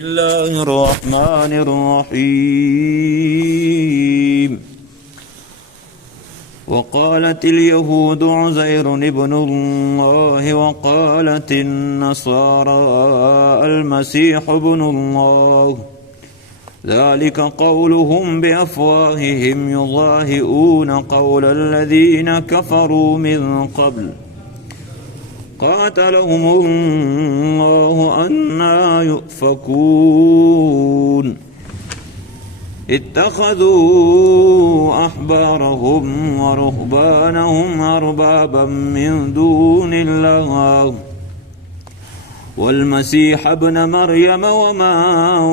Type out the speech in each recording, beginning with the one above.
الله الرحمن الرحيم وقالت اليهود عزير ابن الله وقالت النصارى المسيح ابن الله ذلك قولهم بأفواههم يضاهئون قول الذين كفروا من قبل قاتلهم الله أنى يؤفكون اتخذوا أحبارهم ورهبانهم أربابا من دون الله والمسيح ابن مريم وما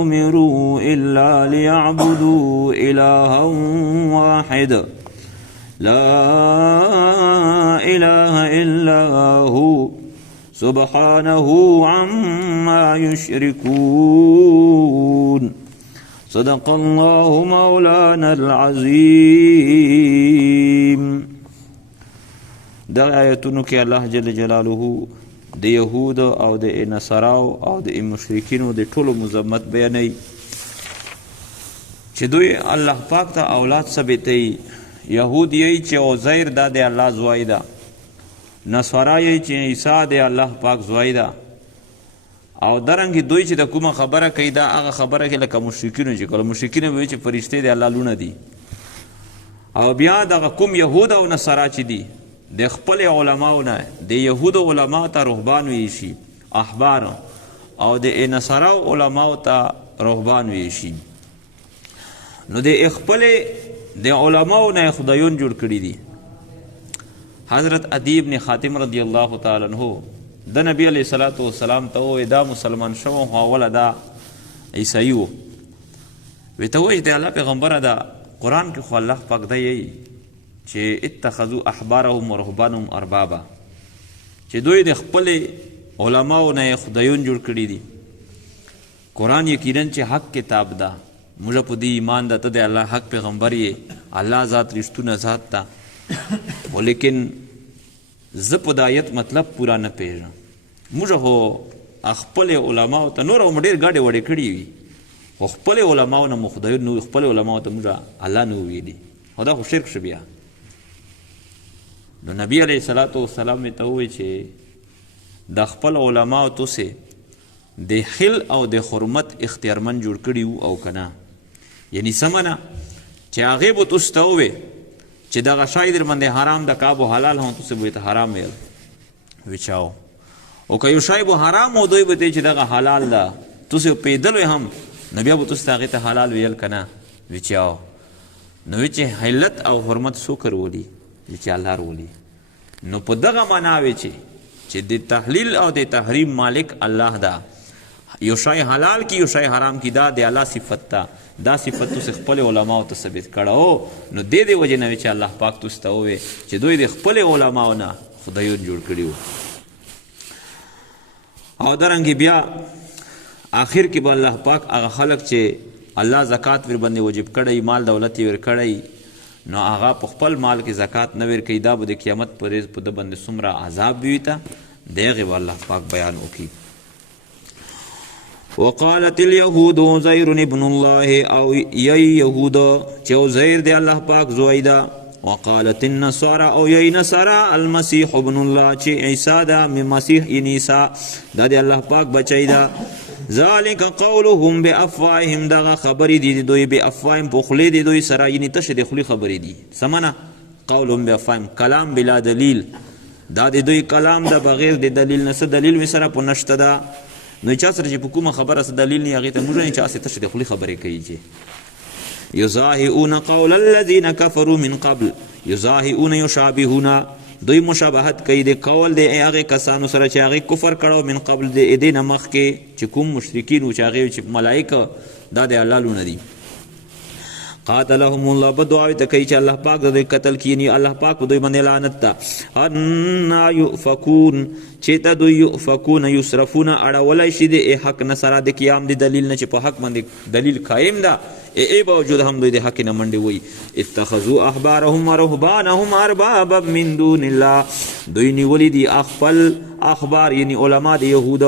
أمروا إلا ليعبدوا إلها واحدا لا إله إلا هو سبحانه عما يشركون صدق الله مولانا العظيم. دا آیتونو کې الله جل جلاله د یهود او د نصاراو او د مشرکینو د ټولو مذمت بیانوي چې دوی الله پاک ته اولاد ثابتوي. یهود یی چې عزیر دا د الله زوی ده، نصارا یی چې عیسی د الله پاک زوی ده، او درنګ دوی چې د کومه خبره کوي دا هغه خبره کې لکه مشرکینو چې کله مشرکینو وایي چې فرشته د الله لونه دي، او بیا دغه کوم یهود او نصارا چې دي د خپل علماو نه د یهود علما ته رهبان ویل شي احبار، او د نصارا علماو ته رهبان ویل شي. نو د خپل د علماو نه خدایون جوړ کړي دي. حضرت عدی ابن خاتم رضی الله تعالی عنہ د نبی علیہ الصلوۃ والسلام ته وې دا مسلمان شو او ولا دا عیسائی وو، وی ته وې د الله پیغمبر دا قرآن کې خو الله پاک دی چې اتخذوا احبارهم ورهبانهم اربابا، چې دوی د خپل علماو نه خدایون جوړ کړي دي. قرآن یقینا چې حق کتاب ده، موږ په دې ایمان ده ته د الله حق پیغمبر یې، الله ذات رښتونه ذات ده، ولیکن زه په د آیت مطلب پورا نه پیژنم. موږ خو خپل علماو ته نور هم ډېر ګاډې وړې کړي وي، خو خپل علماو نه مو خدایون نو خپل علماو ته موږ الله نه وویلي، خو دا خو شرک شو. بیا نو نبی علیه الصلاة والسلام ته ووایي چې د خپل علماو تاسې د خل او د حرمت اختیارمن جوړ کړي وو او که نه، یعنی سمنه چې هغې به تاسو ته ووې چې دغه شی در باندې حرام ده، که به حلال هم تاسې به یې ته حرام ویل وچاو، او که یو شی به حرام و دوی به ته چې دغه حلال ده تاسې پیدل وی هم نو بیا به تاسو ته هغې ته حلال ویل که نه وچاو. نو چې حلت او حرمت څوک رولي؟ چې الله رولي. نو په دغه معنا وی چې د تحلیل او د تحریم مالک الله ده، یو شای حلال کی یو شای حرام کی، دا د الله صفت ده، دا صفت تاسو خپل علماو ته ثابت کړه. نو د دې وجې نه چې الله پاک تاسو ته ووایي چې دوی د خپل علماو نه خدایون جوړ کړي وو. او درنګې بیا آخر کې به الله پاک هغه خلک چې الله زکات ور باندې واجب کړی، مال دولت یې ور کړی، نو هغه په خپل مال کې زکات نه ورکوي، دا به د قیامت په ورځ په ده باندې څومره عذاب وي ته د هغې به الله پاک بیان وکړي. وقالت اليهود عزير ابن الله او یی یهود چې عزیر دی الله پاک زوی ده، وقالت النصارى او یی نصارى المسيح ابن الله چې عیسی ده، مسیح یعنی عیسی دا دی الله پاک بچی ده. ذالک قولهم بافواههم دغه خبرې دي دوی بافواههم په خولې دي دوی سره، یعنی تشه د خولې خبرې دي. سمنه قولهم بافواههم کلام بلا دلیل، دا د دوی کلام ده بغیر د دلیل نه، څه دلیل مې سره په نشته ده. نو چا سره چې په کومه خبره څه دلیل نه هغې ته موږ نه چا سې تشه د خولې خبرې کوي چې یضاهئون قول الذین کفروا من قبل، یضاهئون یشابهون دوی مشابهت کوي د قول د هغې کسانو سره چې هغې کفر کړو من قبل د دې نه مخکې چې کوم مشرکین و چې هغې چې ملایکه دا د الله لونه دي. قاتلهم الله بدعاوې ته کوي چې الله پاک د دوی قتل کړي، یعنې الله پاک په دوی باندې لعنت ته. انا یؤفکون چې ته دوی یؤفکون یصرفون اړولی شي د حق نه سره د قیام د دلیل نه چې په حق باندې دلیل قایم ده، ای باوجود هم دوی د حق نه منډې وایي. اتخذوا احبارهم ورهبانهم اربابا من دون الله، دوی نیولی دي خپل اخبار یعنی علما د یهود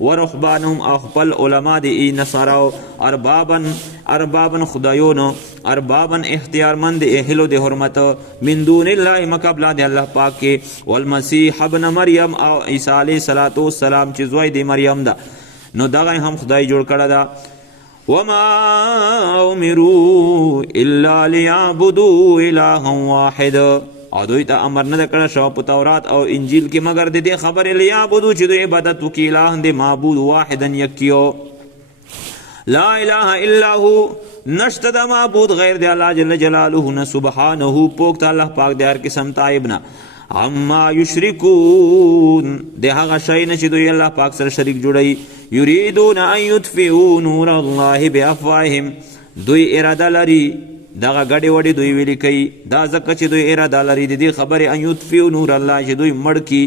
ورهبانهم او خپل علما دی نصاراو اربابا خدایونو اربابا اختیارمند اهلو دی حرمت من دون الله مقابل دی الله پاک کے والمسیح ابن مریم او عیسی علیہ السلام چې زوی دی مریم دا نو دغه هم خدای جوړ کړه دا وما امروا الا ليعبدوا الها واحد او دوی ته امر نه کړه شو په تورات او انجیل کې مگر د دې خبرې لیعبدو چې دوی عبادت وکړي الها د معبود واحدا یکیو لا اله الا هو نشته د معبود غیر د الله جل جلاله نه سبحانه پوک الله پاک د هر قسم تایب نه عما یشرکون د هغه شی نه چې دوی الله پاک سره شریک جوړي یریدون ان یطفئوا نور الله بافواههم دوی اراده لري دغه غړي وړي دوی ویلي کوي دا ځکه چې دوی اراده لري د دې خبرې ان یطفئوا نور الله چې دوی مړ کی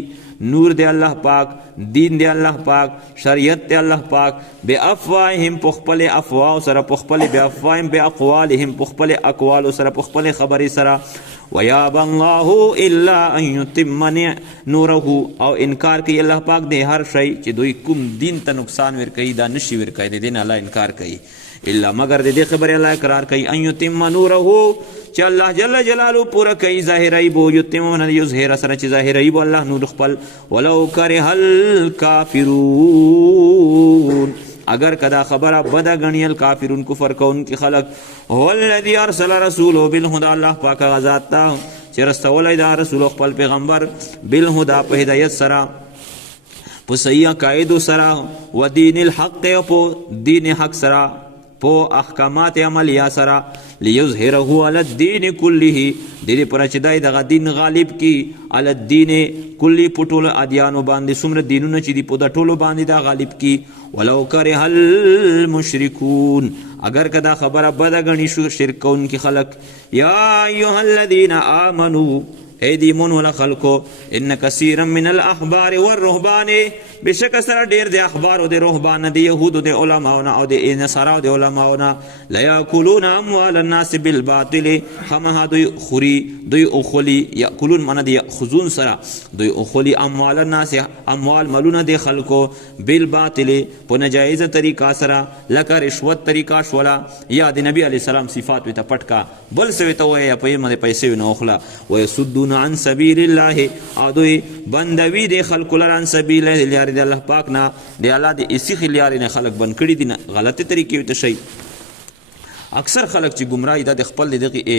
نور دی الله پاک دین دی الله پاک شریعت دی الله پاک بافواههم پخپل افواه سره پخپل بافواههم باقوالهم پخپل اقوال سره پخپل خبرې سره ويابى الله الا ان يتم نوره او انکار کوي الله پاک د هر شی چې دوی کوم دین ته نقصان ور کوي دا نشي ور کوي د دین الله انکار کوي الا مگر د دې خبره الله اقرار کوي ان يتم نوره چې الله جل جلاله پورا کوي ظاهرای بو یتم من یظهر سره چې ظاهرای بو الله نور خپل ولو کرہ الکافرون اگر کدا خبره بد غنی الکافرون کفر کون کی خلق هو الذي ارسل رسوله بالهدى الله پاک غزاد تا چې رسول دا رسول خپل پیغمبر بالهدى په هدایت سره په صحیح قاعده سره و دین الحق په دین حق سره په احکامات عملیه سره لیظهره علی الدین کله دې پر چې دای دغه دین غالب کی علی الدین کلی پټول ادیانو باندې څومره دینونه چې دی په د ټولو باندې دا غالب کی ولو کرہ المشرکون اگر کدا خبره بد غنی شو شرکون کی خلق یا ایها الذین آمنوا ای دیمون ولا خلقو ان کثیرا من الاحبار والرهبان بشک سره ډیر د احبار او د رهبان د يهود د علماء او د نصارا د علماء لا یاکلون اموال الناس بالباطل هم دوی خوري دوی اخلی یاکلون من د یاخذون سره دوی اخلی اموال الناس اموال ملونه د خلقو بالباطل په ناجایز طریقه سره لکه رشوت طریقه شولا یا د نبی علی السلام صفات ته پټکا بل سوي ته وای په یمه پیسې نه اخلا ويسدون عن سبيل الله او دوی بندوی د خلق لران سبیل الله د الله پاک نه د الله د اسی خلیار نه خلق بن کړي دي غلطه طریقې ته شي اکثر خلق چې گمراهي د خپل دغه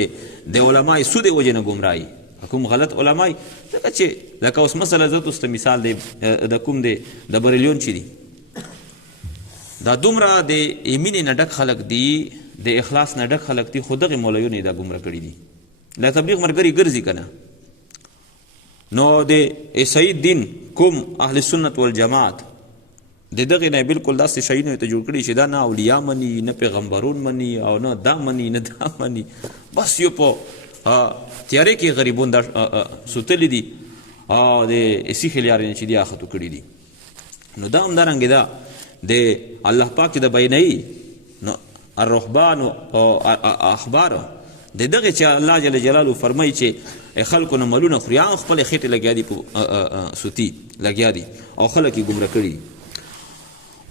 د علماء سود وجنه گمراهي کوم غلط علماء ځکه چې لکه اوس مثلا زه تاسو مثال دی د کوم دی د بریلیون چي دي دا دومره د ایمین نه ډک خلق دي د اخلاص نه ډک خلق دي خودغه مولایونه دا گمراه کړي دي لا تبلیغ مرګري ګرځي کنه نو د عیسی دین کوم اهل سنت والجماعت د دغه نه بالکل داسې شی نه ته جوړ کړي چې دا نه اولیاء مني نه پیغمبرون مني او نه دا مني نه دا مني بس یو په تیارې کې غریبون دا سوتلی دي او د عیسی خلیارین چې دی اخته کړي دي نو دا هم درنګ دا د الله پاک د بیانې نو الرهبان او اخبار د دغه چې الله جل جلاله فرمایي چې خلکو نه ملونه خوري خپل خېټه لګیا دي په سوتي لګیا دي او خلک یې ګمراه کړي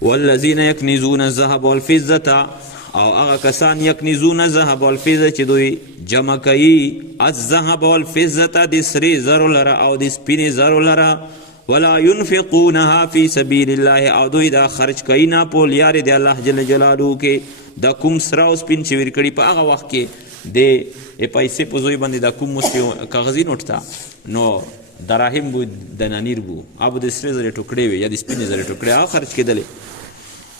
والذین یکنزون الذهب والفضه او هغه کسان یکنزون الذهب والفضه چې دوی جمع کوي الذهب والفضه د سری زرو لره او د سپینې زرو لره ولا ينفقونها في سبيل الله او دوی دا خرج کوي نه په لار د الله جل جلاله کې دا کوم سره او سپین چې ور کړي په هغه وخت کې د پیسې په زوی باندې دا کوم مسیو کاغذي نوټ تا نو دراهم بو دنانیر بو ابو د سره زره ټوکړې وي یا د سپینې زره ټوکړې خرج کېدلې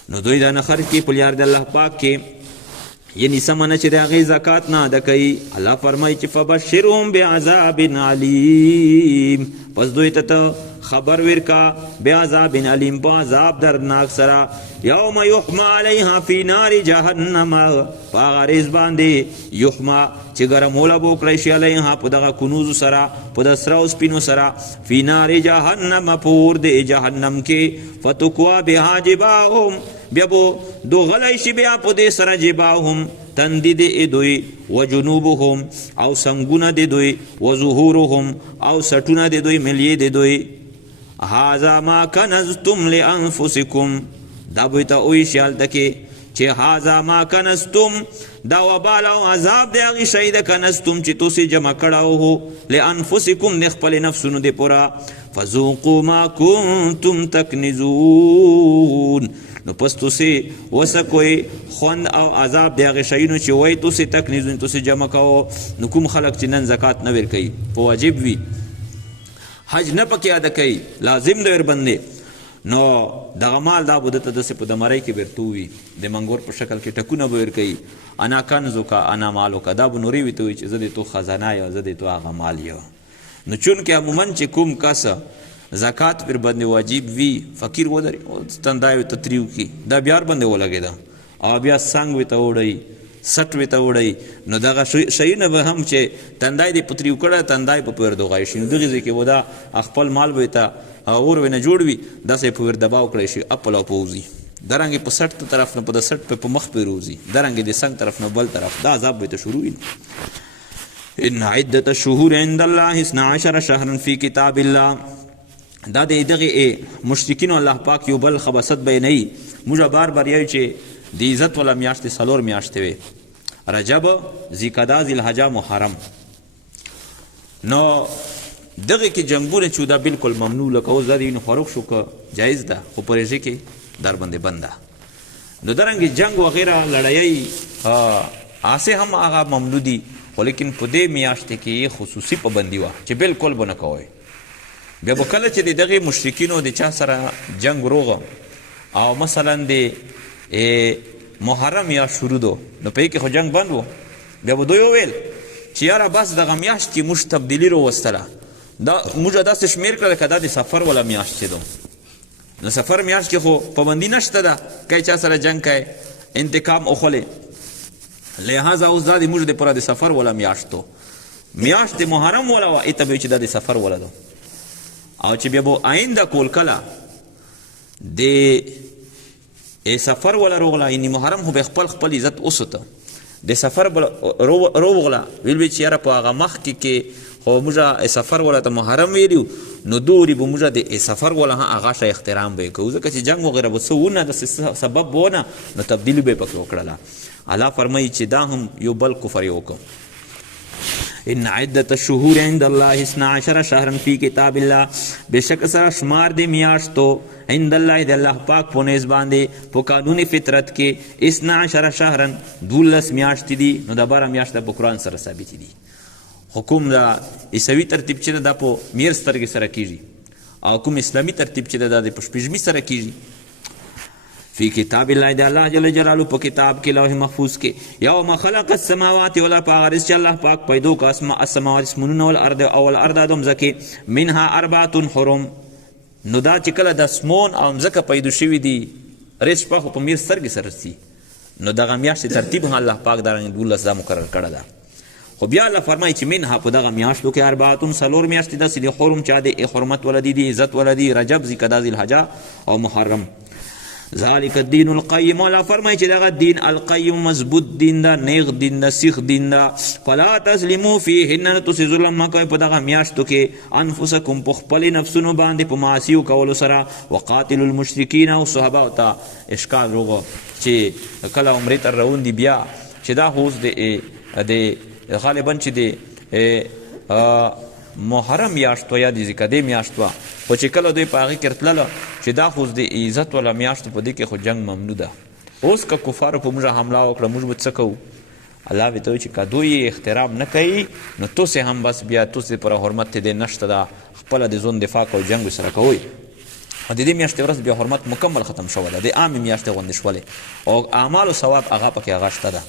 نو دوی دا نه خرج کې په لار د الله پاک کې یعنی سمنه چې د هغې زکات نه ادا کوي الله فرمایي چې فبشرهم بعذاب علیم پس دوی ته خبر ورکا بعذاب علیم په عذاب درناک سره یوم یحما علیها فی نار جهنم په هغه ریز باندې یحما چې ګرموله به وکړی شي علیها په دغه کنوزو سره په د سره او سپینو سره فی نار جهنم په اور د جهنم کې فتکوا بها جباههم بیا به دو غلی شي بیا په دې سره جباههم تندې د دوی و جنوبهم او سنگونه د دوی و ظهورهم او سټونه د دوی ملیې د دوی هذا ما کنزتم لانفسکم، دا بویتا اوی شیال تکی چه هذا ما کنزتم، دا وبال او عذاب دی هغه شی د کنزتم چې تاسو جمع کړاو هو لانفسکم د خپل نفسونو دی پورا، فذوقوا ما کنتم تکنزون، نو پس تاسو وسکوي خوند او عذاب دی هغه شیونو چې وای تاسو تکنزون تاسو جمع کاو. نو کوم خلق چې نن زکات نه ور کوي په واجب وي، حج نه پکې ادا کوي، لازم دی ور باندې، نو دغه مال دا بده ته د په دمرای کې ورتوي د منګور په شکل کې ټکونه به ور کوي، انا کنزو کا انا مالو کا، دا به نوري وي ته چې زده تو خزانه یا زده تو هغه مال یو. نو چون کې عموما چې کوم کس زکات پر باندې واجب وي، فقیر ودري تندای ته تریو کی دا بیار باندې ولګیدا او بیا څنګه وي ته وړي سټ وي ته وړي، نو دغه شي نه به هم چې تندای دې پتریو کړه تندای په پر دوغای شي، نو دغه ځکه ودا خپل مال به ته اور ونه جوړ وي داسې په ور دباو کړی شي خپل پوزي درنګ په سټ طرف نه په د سټ په مخ په روزي درنګ د څنګه طرف نه بل طرف، دا عذاب به ته شروع وي. ان عدة الشهور عند الله 12 شهرا في كتاب الله، دا دغه مشرکین الله پاک یو بل خباثت بیانوي. موږ بار بار یو چې د عزت ولا میاشت سلور میاشت وي، رجب، ذیقعده، ذیالحجه، محرم. نو دغه کې جنگونه چې دا بالکل ممنوع لکه اوس دا دین فاروق شو که جایز ده، خو پرېږي کې در باندې بنده. نو درنګ جنگ وغیرہ لړۍ آسه هم هغه ممنوع دي، خو لیکن په دې میاشت کې خصوصي پابندي وه چې بالکل به نه کوئ. بیا به کله چې د دغې مشرکینو د چا سره جنگ روغه او مثلا د محرم یا شروع دو، نو په کې خو جنگ بند و، بیا به دوی وویل چې یاره بس دغه میاشت کې موږ تبدیلي راوستله، دا موږ داسې شمېر کړل که دا د سفر والا میاشت چې دو، نو سفر میاشت کې خو پابندي نشته ده که چا سره جنگ کوي انتقام اخلې، لہذا اوس دا د موږ دپاره د سفر والا میاشت دو، میاشت د محرم والا وه ایته به چې دا د سفر والا دو. او چې بیا به آینده کول کله د سفر والا روغله، یعنې محرم خو به خپل عزت وسوته، د سفر روغله ویل به چې یاره په هغه مخکې کې خو موږ سفر والا ته محرم ویلو، نو دورې به موږ د سفر والا هغه شی احترام به یې کوو، ځکه چې جنګ وغیره به څه ونه داسې سبب ونه، نو تبدیلي به یې پکې وکړله. الله فرمایي چې دا هم یو بل کفر یې وکړو. ان عدة الشهور عند الله 12 شهرا في كتاب الله، بشک سره شمار د میاشتو عند الله د الله پاک په نس باندې په قانون فطرت کې 12 شهرا 12 میاشت دي. نو د بار میاشت په قرآن سره ثابت دي. حکم دا عیسوي ترتیب چې دا په میر سترګې سره کیږي، او کوم اسلامي ترتیب چې دا د پشپژمي سره کیږي. فی کتاب الله د الله جل جلاله په کتاب کې لوح محفوظ کې، یوم خلق السماوات والارض، پاغرس چې الله پاک پیدا کا السماوات اسمنونه والارض او الارض ادم زکه منها 4 حرم. نو دا چې کله د اسمون او مزکه پیدا شوي دي ریس په میر سترګې سره سي، نو دغه میاشت ترتیب هم الله پاک دا 12 مقرر کړی ده. خو بیا الله فرمایي چې منها په دغه میاشتو کې 4 سلور میاشتې داسې دي حرم چا د حرمت ولدي دي عزت ولدي، رجب، ذیقعده، ذیالحجه او محرم. ذالک الدین القیم، الله فرمایي چې دغه دین القیم مضبوط دین ده، نیغ دین ده، سیخ دین ده. فلا تظلموا فیهن، تاسې ظلم مه کوئ په دغه میاشتو کې انفسکم په خپلې نفسونو باندې په معاصیو کولو سره. وقاتلوا المشرکین، او صحابهو ته اشکال روغه چې کله عمرې ته روان دي بیا چې دا خو اوس د غالبا چې د محرم میاشت و یا د ذیقعدې میاشت وه، خو چې کله دوی په هغې کې تلله چې دا خو د عزت والا میاشت په دې کې خو جنګ ممنوع ده. اوس که کفارو په موږ حمله وکړه موږ به څه کوو؟ الله به ته وایي چې که دوی احترام نه کوي نو تاسې هم بس بیا تاسې پر حرمت ته دی نشته ده، خپله د ځون دفاع کوئ، جنګ سره کوئ. او د دې میاشتې ورځ بیا حرمت مکمل ختم شوی ده، د عامې میاشتې غوندې شولې، او اعمالو ثواب هغه پکې هغه شته ده.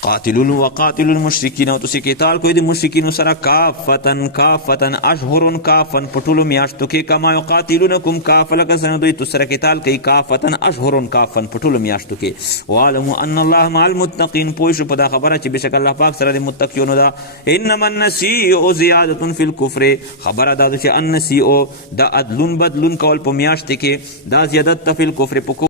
قاتلون وقاتلوا المشرکین، او تاسې قتال کوئ د مشرکینو سره کافتن کافتن اشهر کافن په ټولو میاشتو کې، کما یقاتلونکم کافه، لکه څنګه دوی تاسو سره قتال کوي کافتن اشهر کافن په ټولو میاشتو کې. واعلموا ان الله مع المتقین، پوه شو په دا خبره چې بېشک الله پاک سره د متقیونو ده. انما النسیء زیادة فی الکفر، خبره دا ده چې النسیء دا عدلون بدلون کول په میاشتې کې دا زیادت فی الکفر په